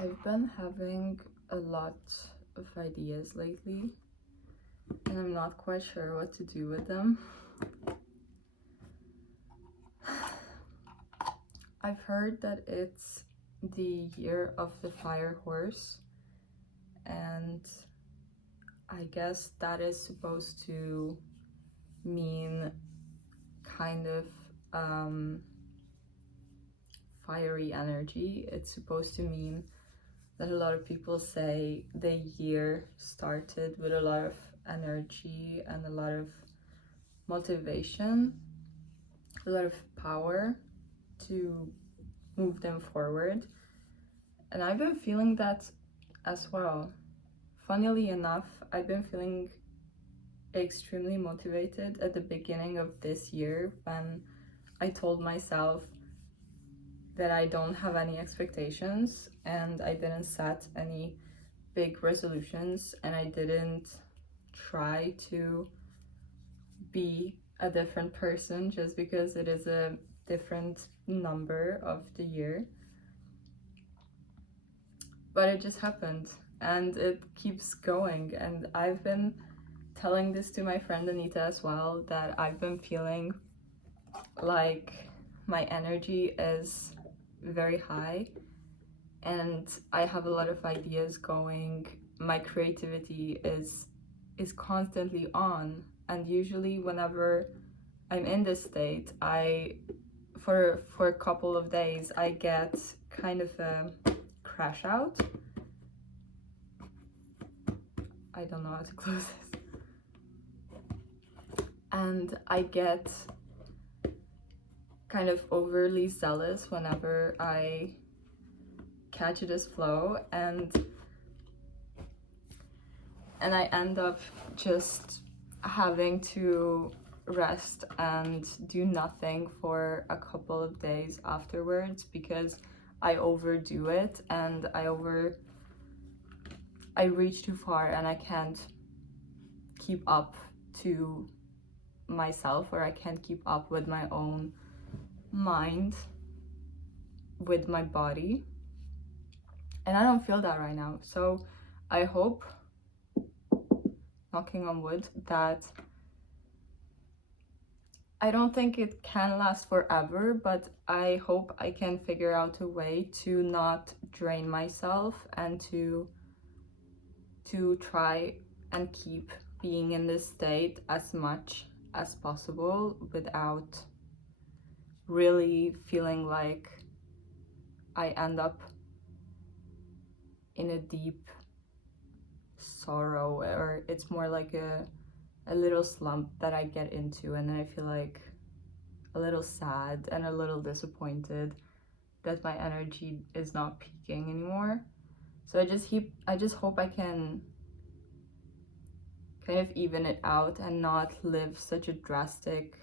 I've been having a lot of ideas lately, and I'm not quite sure what to do with them. I've heard that it's the year of the fire horse, and I guess that is supposed to mean kind of fiery energy. It's supposed to mean that a lot of people say the year started with a lot of energy and a lot of motivation, a lot of power to move them forward. And I've been feeling that as well. Funnily enough, I've been feeling extremely motivated at the beginning of this year when I told myself that I don't have any expectations and I didn't set any big resolutions and I didn't try to be a different person just because it is a different number of the year. But it just happened and it keeps going, and I've been telling this to my friend Anita as well, that I've been feeling like my energy is very high and I have a lot of ideas going. My creativity is constantly on, and usually whenever I'm in this state, I for a couple of days I get kind of a crash out. I don't know how to close this. And I get kind of overly zealous whenever I catch this flow, and I end up just having to rest and do nothing for a couple of days afterwards because I overdo it and I reach too far and I can't keep up to myself, or I can't keep up with my own mind, with my body, and I don't feel that right now. So I hope, knocking on wood, that I don't think it can last forever, but I hope I can figure out a way to not drain myself and to try and keep being in this state as much as possible without really feeling like I end up in a deep sorrow, or it's more like a little slump that I get into, and then I feel like a little sad and a little disappointed that my energy is not peaking anymore. So I just hope I can kind of even it out and not live such a drastic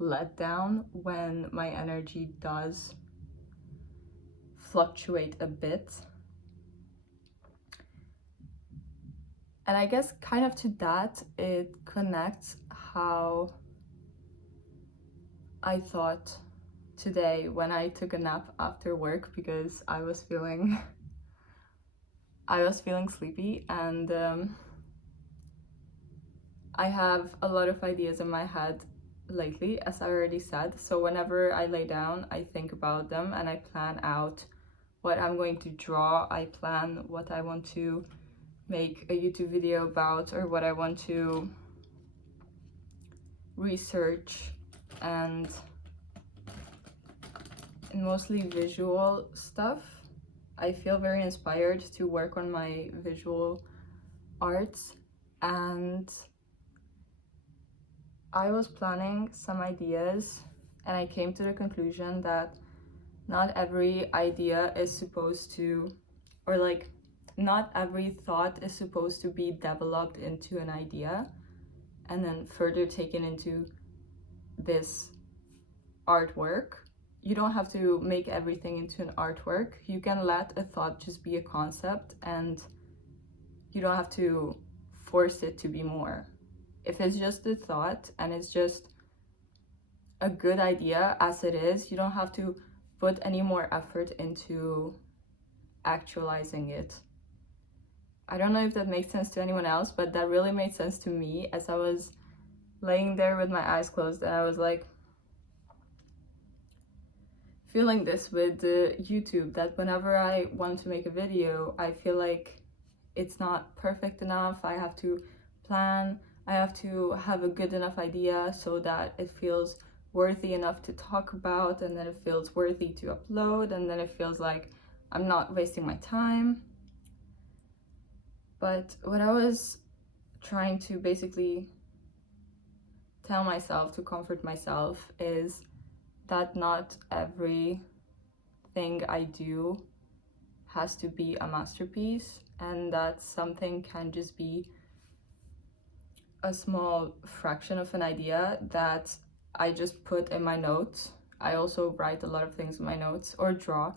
letdown when my energy does fluctuate a bit. And I guess kind of to that, it connects how I thought today when I took a nap after work because I was feeling sleepy, and I have a lot of ideas in my head lately, as I already said. So whenever I lay down, I think about them and I plan out what I'm going to draw. I plan what I want to make a YouTube video about, or what I want to research, and mostly visual stuff. I feel very inspired to work on my visual arts, and I was planning some ideas and I came to the conclusion that not every idea is supposed to, or like not every thought is supposed to be developed into an idea and then further taken into this artwork. You don't have to make everything into an artwork. You can let a thought just be a concept, and you don't have to force it to be more. If it's just a thought and it's just a good idea as it is, you don't have to put any more effort into actualizing it. I don't know if that makes sense to anyone else, but that really made sense to me as I was laying there with my eyes closed, and I was like feeling this with YouTube, that whenever I want to make a video, I feel like it's not perfect enough. I have to plan, I have to have a good enough idea so that it feels worthy enough to talk about, and then it feels worthy to upload, and then it feels like I'm not wasting my time. But what I was trying to basically tell myself, to comfort myself, is that not everything I do has to be a masterpiece, and that something can just be a small fraction of an idea that I just put in my notes. I also write a lot of things in my notes, or draw,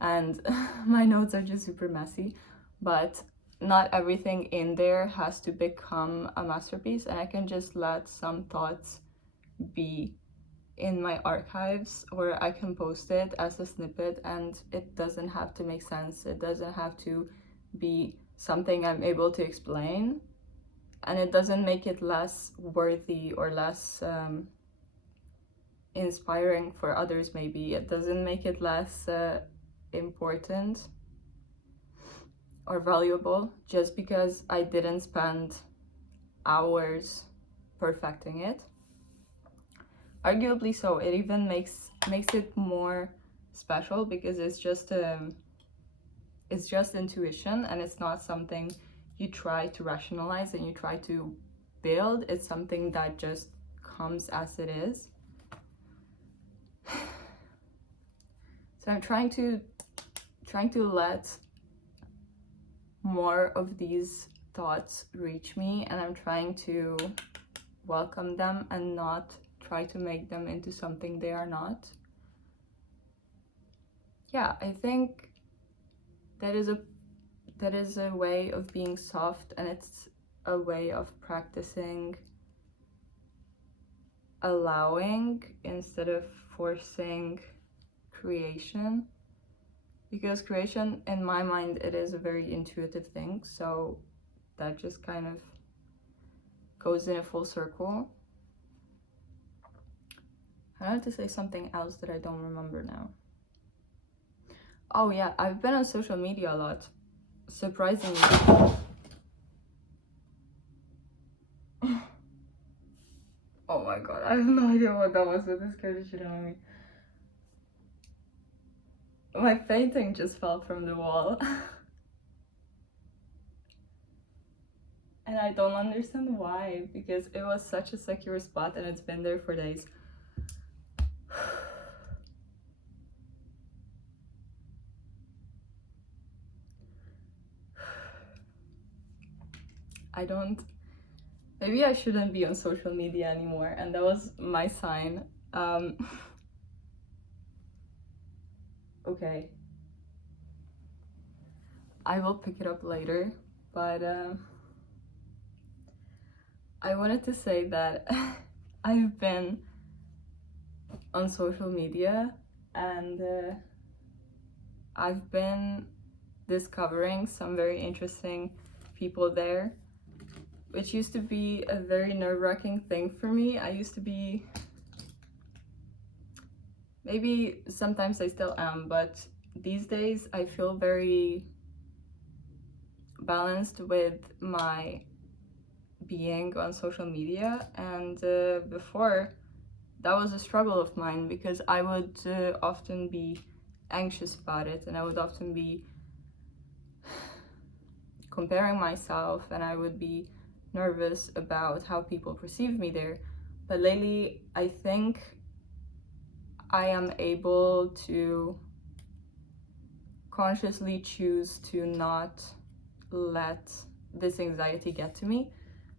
and my notes are just super messy, but not everything in there has to become a masterpiece, and I can just let some thoughts be in my archives, or I can post it as a snippet, and it doesn't have to make sense. It doesn't have to be something I'm able to explain, and it doesn't make it less worthy or less inspiring for others. Maybe it doesn't make it less important or valuable just because I didn't spend hours perfecting it. Arguably so, it even makes it more special because it's just intuition, and it's not something you try to rationalize and you try to build. It's something that just comes as it is. So I'm trying to let more of these thoughts reach me, and I'm trying to welcome them and not try to make them into something they are not. Yeah, I think that is a way of being soft, and it's a way of practicing allowing instead of forcing creation, because creation, in my mind, it is a very intuitive thing, so that just kind of goes in a full circle. I wanted to say something else that I don't remember now. Oh yeah, I've been on social media a lot, surprisingly. Oh my god, I have no idea what that was, but this scared the shit out of me. My painting just fell from the wall. And I don't understand why, because it was such a secure spot and it's been there for days. Maybe I shouldn't be on social media anymore, and that was my sign. Okay. I will pick it up later, but I wanted to say that I've been on social media, and I've been discovering some very interesting people there, which used to be a very nerve-wracking thing for me. I used to be, maybe sometimes I still am, but these days I feel very balanced with my being on social media, and before that was a struggle of mine, because I would often be anxious about it, and I would often be comparing myself, and I would be nervous about how people perceive me there. But lately I think I am able to consciously choose to not let this anxiety get to me,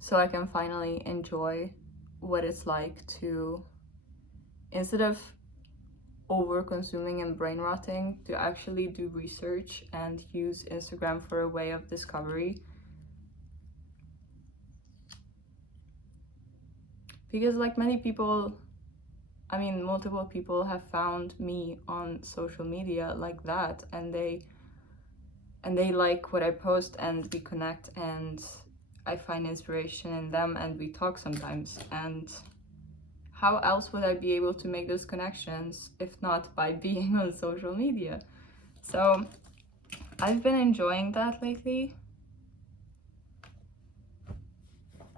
so I can finally enjoy what it's like to, instead of over consuming and brain rotting, to actually do research and use Instagram for a way of discovery. Because like many people, I mean multiple people have found me on social media like that, and they and they like what I post, and we connect, and I find inspiration in them, and we talk sometimes. And how else would I be able to make those connections if not by being on social media? So I've been enjoying that lately,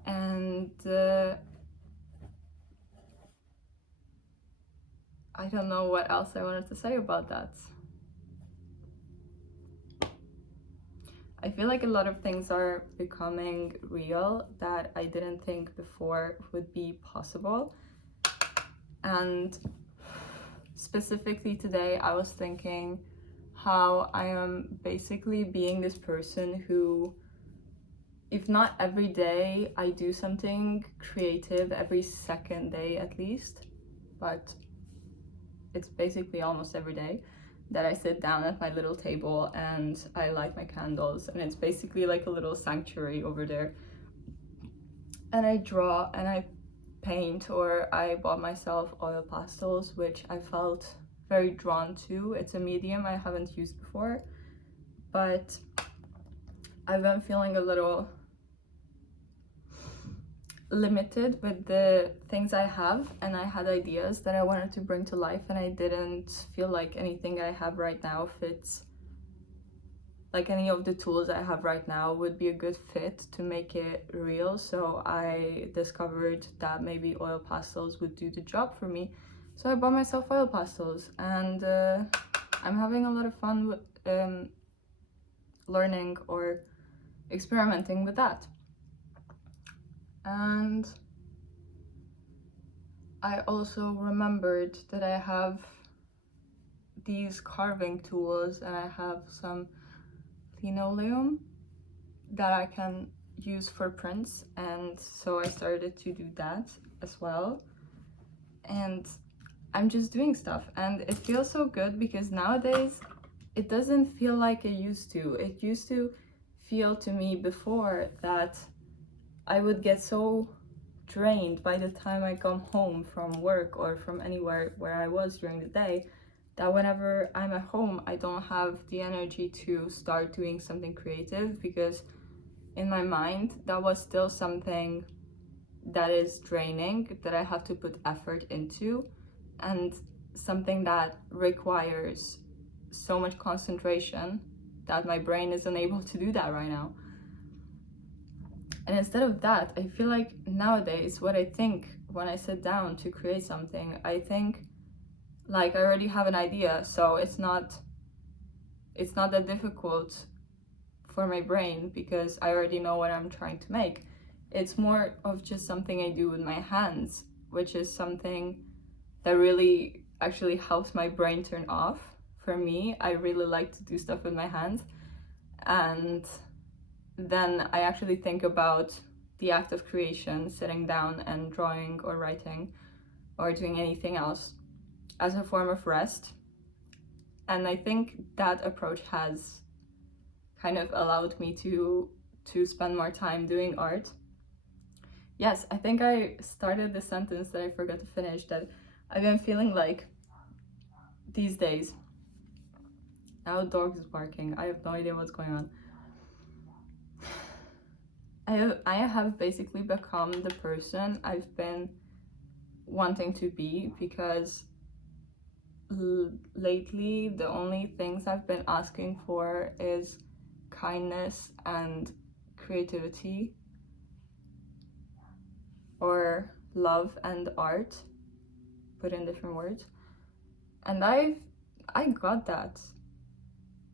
and I don't know what else I wanted to say about that. I feel like a lot of things are becoming real that I didn't think before would be possible. And specifically today, I was thinking how I am basically being this person who, if not every day, I do something creative every second day at least, but it's basically almost every day that I sit down at my little table and I light my candles, and it's basically like a little sanctuary over there. And I draw and I paint, or I bought myself oil pastels, which I felt very drawn to. It's a medium I haven't used before, but I've been feeling a little limited with the things I have, and I had ideas that I wanted to bring to life, and I didn't feel like anything I have right now fits, like any of the tools I have right now would be a good fit to make it real. So I discovered that maybe oil pastels would do the job for me. So I bought myself oil pastels, and I'm having a lot of fun with learning or experimenting with that. And I also remembered that I have these carving tools, and I have some linoleum that I can use for prints, and so I started to do that as well. And I'm just doing stuff, and it feels so good because nowadays it doesn't feel like it used to. It used to feel to me before that I would get so drained by the time I come home from work or from anywhere where I was during the day, that whenever I'm at home, I don't have the energy to start doing something creative, because in my mind, that was still something that is draining, that I have to put effort into, and something that requires so much concentration that my brain is unable to do that right now. And instead of that, I feel like nowadays what I think when I sit down to create something, I think like I already have an idea, so it's not that difficult for my brain because I already know what I'm trying to make. It's more of just something I do with my hands, which is something that really actually helps my brain turn off. For me, I really like to do stuff with my hands, and then I actually think about the act of creation, sitting down and drawing or writing or doing anything else, as a form of rest. And I think that approach has kind of allowed me to spend more time doing art. Yes, I think I started the sentence that I forgot to finish, that I've been feeling like these days. Now the dog is barking. I have no idea what's going on. I have basically become the person I've been wanting to be, because lately the only things I've been asking for is kindness and creativity, or love and art, put in different words. And I got that.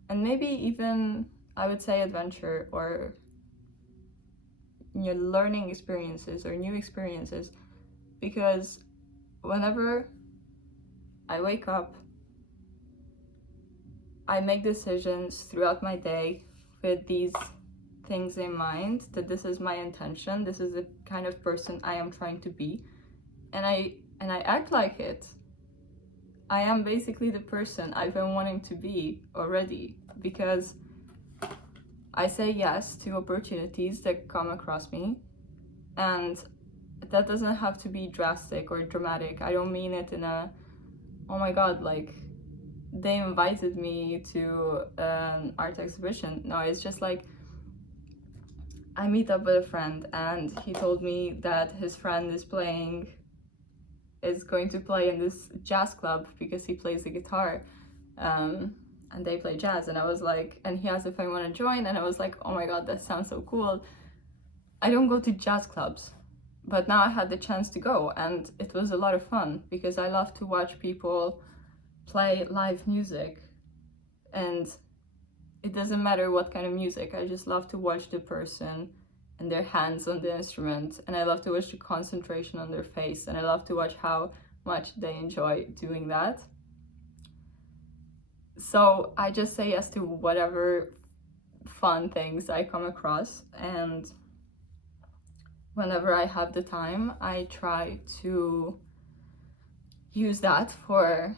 And maybe even I would say adventure, or learning experiences or new experiences, because whenever I wake up, I make decisions throughout my day with these things in mind, that this is my intention, this is the kind of person I am trying to be, and I act like it. I am basically the person I've been wanting to be already, because I say yes to opportunities that come across me, and that doesn't have to be drastic or dramatic. I don't mean it in a, oh my god, like, they invited me to an art exhibition. No, it's just like I meet up with a friend and he told me that his friend is going to play in this jazz club because he plays the guitar, and they play jazz. And I was like, and he asked if I want to join, and I was like, oh my god, that sounds so cool. I don't go to jazz clubs, but now I had the chance to go, and it was a lot of fun because I love to watch people play live music, and it doesn't matter what kind of music. I just love to watch the person and their hands on the instrument, and I love to watch the concentration on their face, and I love to watch how much they enjoy doing that. So I just say yes to whatever fun things I come across, and whenever I have the time, I try to use that for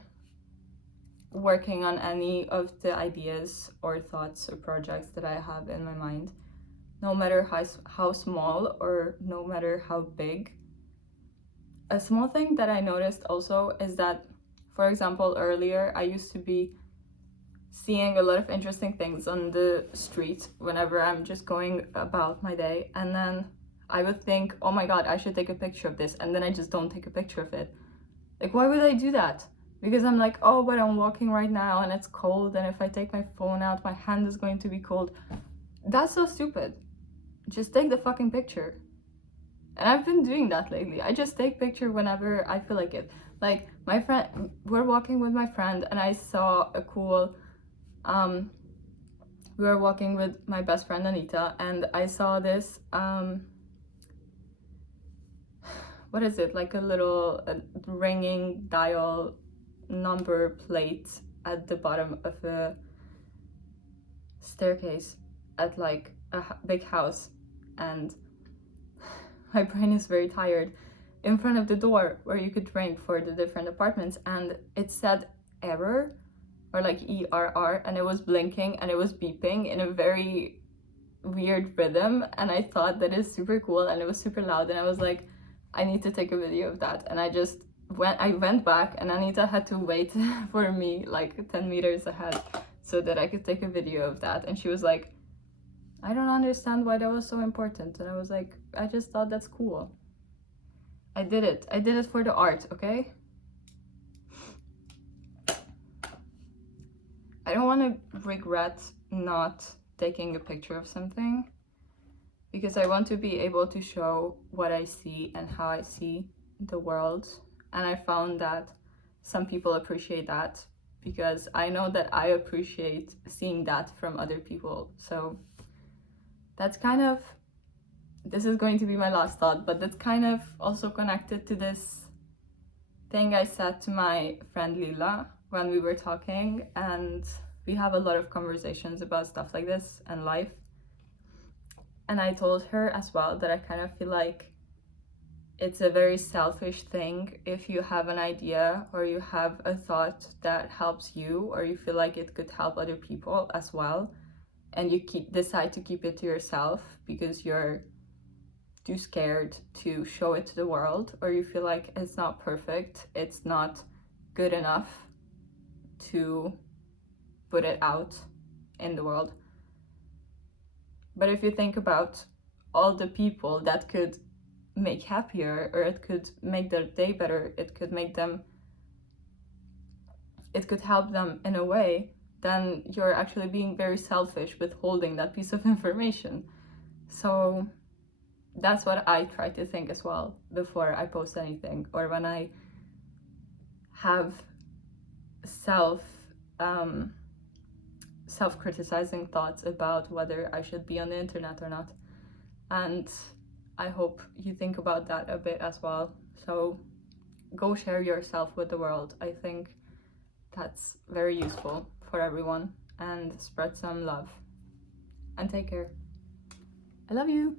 working on any of the ideas or thoughts or projects that I have in my mind, no matter how small or no matter how big. A small thing that I noticed also is that, for example, earlier I used to be seeing a lot of interesting things on the street whenever I'm just going about my day, and then I would think, oh my god, I should take a picture of this, and then I just don't take a picture of it. Like, why would I do that? Because I'm like, oh, but I'm walking right now and it's cold, and if I take my phone out, my hand is going to be cold. That's so stupid. Just take the fucking picture. And I've been doing that lately. I just take picture whenever I feel like it. Like, my friend, we're walking with my friend, and I saw a cool, we were walking with my best friend Anita, and I saw this, what is it, like a little ringing dial number plate at the bottom of a staircase at like a big house, and my brain is very tired, in front of the door where you could ring for the different apartments, and it said error, or like ERR, and it was blinking and it was beeping in a very weird rhythm, and I thought that is super cool, and it was super loud, and I was like, I need to take a video of that. And I went back, and Anita had to wait for me like 10 meters ahead so that I could take a video of that, and she was like, I don't understand why that was so important. And I was like, I just thought that's cool. I did it for the art, okay? I don't want to regret not taking a picture of something, because I want to be able to show what I see and how I see the world. And I found that some people appreciate that, because I know that I appreciate seeing that from other people. So that's kind of, this is going to be my last thought, but that's kind of also connected to this thing I said to my friend Lila when we were talking, and we have a lot of conversations about stuff like this and life. And I told her as well that I kind of feel like it's a very selfish thing if you have an idea or you have a thought that helps you, or you feel like it could help other people as well, and you decide to keep it to yourself because you're too scared to show it to the world, or you feel like it's not perfect, it's not good enough to put it out in the world. But if you think about all the people that could make happier, or it could make their day better, it could help them in a way, then you're actually being very selfish with holding that piece of information. So that's what I try to think as well before I post anything, or when I have self-criticizing thoughts about whether I should be on the internet or not. And I hope you think about that a bit as well. So go share yourself with the world. I think that's very useful for everyone, and spread some love. And take care. I love you.